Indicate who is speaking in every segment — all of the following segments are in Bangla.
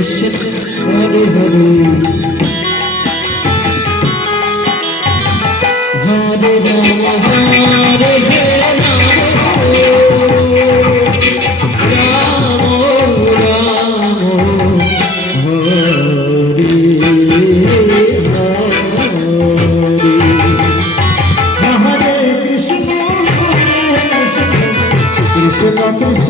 Speaker 1: Krishna Hare Hare Hare Ram. Hare Thank
Speaker 2: you.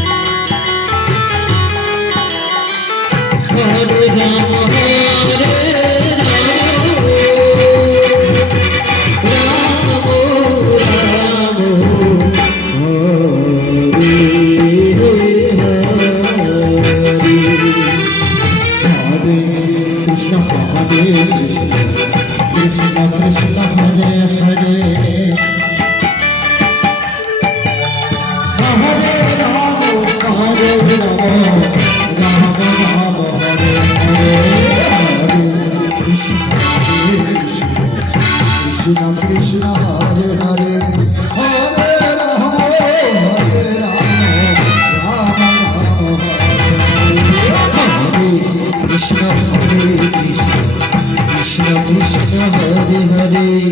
Speaker 2: 像花花的 Hare Hare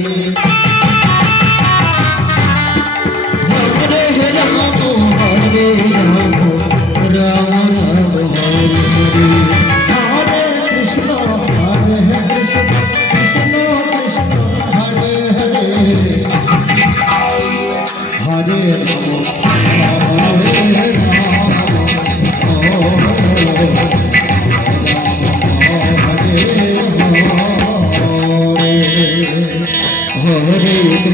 Speaker 1: Thank you.